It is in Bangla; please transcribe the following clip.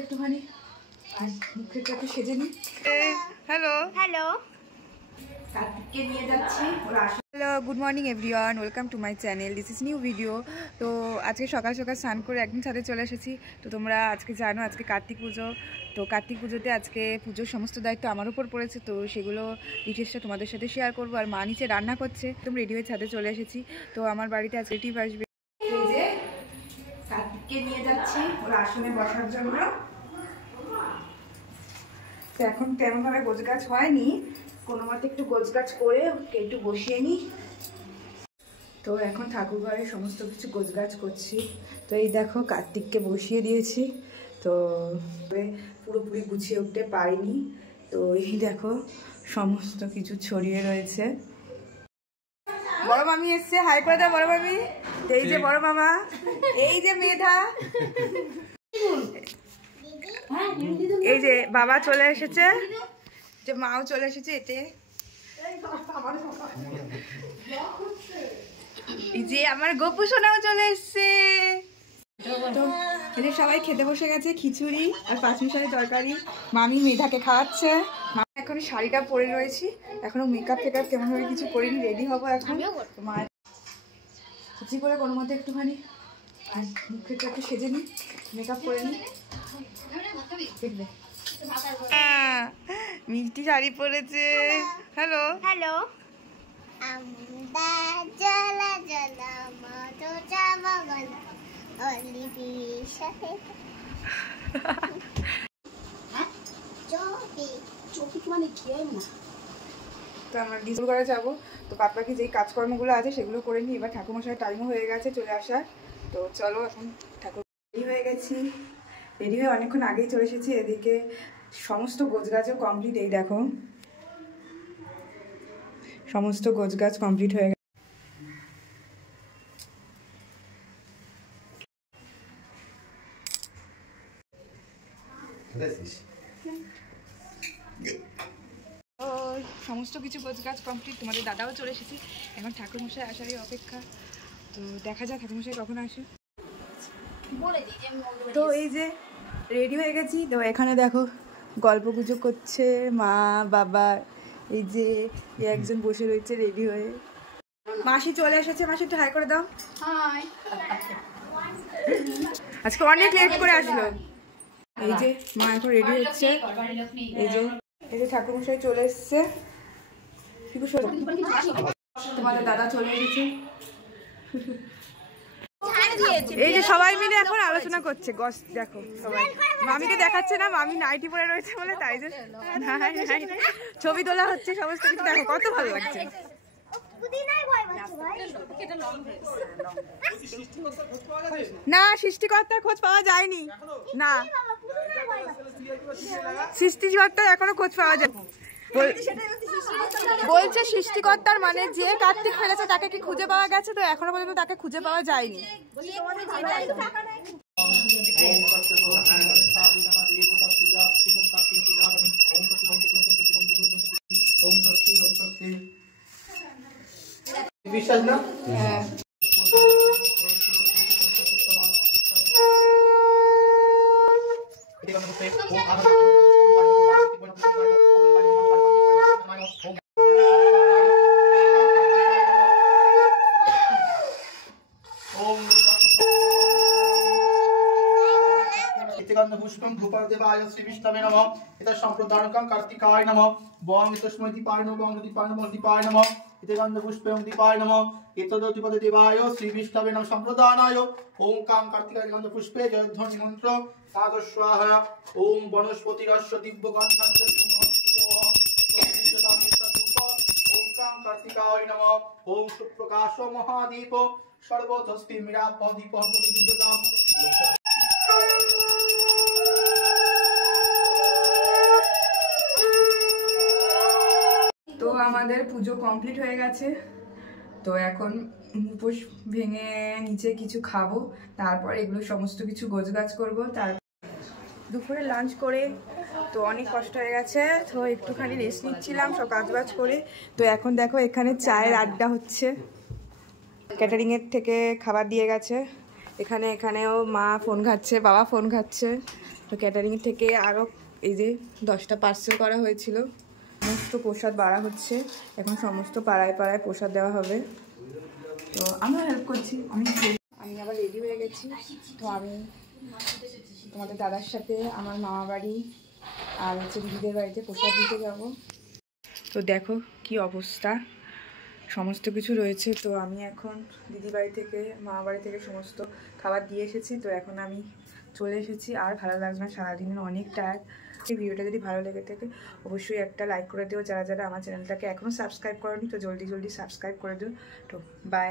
একটুখানি আর মুখটা একটু সেজে নি। হ্যালো হ্যালো, কার্তিককে নিয়ে যাচ্ছি। Hello, good morning everyone, welcome to my channel, this is new video. তো আজকে সকাল সকাল স্নান করে একদম ছাদে চলে এসেছি। তো তোমরা আজকে জানো আজকে কার্তিক পুজো। তো কার্তিক পুজোতে আজকে পুজোর সমস্ত দায়িত্ব আমার উপর পড়েছে। তো সেগুলো ডিটেলসটা তোমাদের সাথে শেয়ার করবো। আর মা নিচে রান্না করছে, একদম রেডি হয়ে ছাদে চলে এসেছি। তো আমার বাড়িতে আজকে রিলেটিভ আসবে। এই যে কার্তিককে নিয়ে যাচ্ছি ওর আসনে বসার জন্য। তো এখন তেমনভাবে গোছগাছ হয়নি, কোনো মতে একটু গোছগাছ করে ওকে একটু বসিয়ে নিই। তো এখন ঠাকুর ঘরে সমস্ত কিছু গোছগাছ করছি। তো এই দেখো কার্তিককে বসিয়ে দিয়েছি। তো পুরোপুরি গুছিয়ে উঠতে পারিনি। তো এই দেখো সমস্ত কিছু ছড়িয়ে রয়েছে। বড় মামি এসছে, হাই করে দাও বড় মামি। এই যে বড় মামা, এই যে মেধা, এই যে বাবা চলে এসেছে, যে মাও চলে এসেছে। এতে এই যে আমার গোপু সোনাও চলে এসছে। তো এদের সবাই খেতে বসে গেছে, খিচুড়ি আর পাঁচমিশালি তরকারি। মামি মেধাকে খাওয়াচ্ছে। মামি এখন শাড়িটা পরে রয়েছি, এখনো মেকআপ টেকআপ তেমনভাবে কিছু করিনি, রেডি হবো এখন। মা কুচি করে কোনো মধ্যে একটুখানি আর মুখটা একটু সেজে নিই, মেকআপ করে নিই। দেখবে মিষ্টি শাড়ি পরেছে। Hello hello. তো আমরা ডিসেল করে যাবো। তো বাদবাকি যেই কাজকর্মগুলো আছে সেগুলো করে নিই। এবার ঠাকুরমশাই টাইমও হয়ে গেছে চলে আসার। তো চলো এখন ঠাকুর রেডি হয়ে গেছি, রেডি হয়ে অনেকক্ষণ আগেই চলে এসেছি। এদিকে সমস্ত গোছগাছও কমপ্লিট। এই দেখো সমস্ত গোছগাছ কমপ্লিট হয়ে গেছে। সমস্ত কিছু গোছগাছ কমপ্লিট, তোমাদের দাদাও চলে এসেছি। এখন ঠাকুরমশাই আসারই অপেক্ষা। তো দেখা যাক ঠাকুরমশাই কখন আসে। তো এই যে রেডি হয়ে গেছি। তো এখানে দেখো গল্প গুজব করছে মা বাবা। এই যে একজন বসে রয়েছে রেডি হয়ে। মাসি চলে এসেছে, মাসি একটু হাই করে দাও। হাই। আজকে অনেক লেট করে আসলো। এই যে মা এখন রেডি হচ্ছে। এই যে ঠাকুরমশাই চলে এসছে। তোমাদের দাদা চলে এসেছে। এই যে সবাই মিলে এখন আলোচনা করছে। দেখো সবাই মামিকে দেখাচ্ছে না, মামি নাইটি পরে রয়েছে বলে, তাই যে ছবি তোলা হচ্ছে সমস্ত কিছু। দেখো কত ভালো লাগছে। না সৃষ্টিকর্তার খোঁজ পাওয়া যায়নি, না সৃষ্টিকর্তার এখনো খোঁজ পাওয়া যায়। বলছে সৃষ্টিকর্তার মানে যে কার্তিক ফেলেছে তাকে কি খুঁজে পাওয়া গেছে? তো এখনো পর্যন্ত তাকে খুঁজে পাওয়া যায়নি। বিশ্বাস না? হ্যাঁ। पुष्पं भूपदेवाय श्री विष्णवे नमः। इतः संप्रदानकं कार्तिकाय नमः। बं तस्मै दीपाय नमः, बं दीपाय नमः, दीपाय नमः। इति गन्ध पुष्पं दीपाय नमः। एतदोतिपदे देवाय श्री विष्णवे नमः संप्रदानाय ओम कां कार्तिकाय गन्ध पुष्पे जयध्वनि मंत्र साध स्वाहा। ओम वनस्पतिरस्य दिव्यगन्धस्य ओम कां कार्तिकाय नमः। ओम सुप्रकाश महादीप सर्वतस्ति मीरापदीप दिव्यदाम। তো আমাদের পুজো কমপ্লিট হয়ে গেছে। তো এখন উপোস ভেঙে নিচে কিছু খাবো, তারপর এগুলো সমস্ত কিছু গোছগাছ করবো। তার দুপুরে লাঞ্চ করে তো অনেক কষ্ট হয়ে গেছে, তো একটুখানি রেস্ট নিচ্ছিলাম সব কাজবাজ করে। তো এখন দেখো এখানে চায়ের আড্ডা হচ্ছে, ক্যাটারিংয়ের থেকে খাবার দিয়ে গেছে। এখানেও মা ফোন ঘাটছে, বাবা ফোন ঘাটছে। তো ক্যাটারিং থেকে আরও এই যে 10টা পার্সেল করা হয়েছিল, সমস্ত প্রসাদ বাড়া হচ্ছে। এখন সমস্ত পাড়ায় পাড়ায় প্রসাদ দেওয়া হবে। তো আমিও হেল্প করছি। আমি আবার রেডি হয়ে গেছি। তো আমি তোমাদের দাদার সাথে আমার মামা বাড়ি আর হচ্ছে দিদিদের বাড়িতে প্রসাদ দিতে যাব। তো দেখো কি অবস্থা, সমস্ত কিছু রয়েছে। তো আমি এখন দিদি বাড়ি থেকে মামা বাড়ি থেকে সমস্ত খাবার দিয়ে এসেছি। তো এখন আমি চলে এসেছি, আর ভালো লাগবে না, সারাদিনের অনেক টায়ার্ড। এই ভিডিওটা যদি ভালো লেগে থাকে অবশ্যই একটা লাইক করে দিও। যারা যারা আমার চ্যানেলটাকে এখনও সাবস্ক্রাইব করোনি তো জলদি জলদি সাবস্ক্রাইব করে দিও। তো বাই।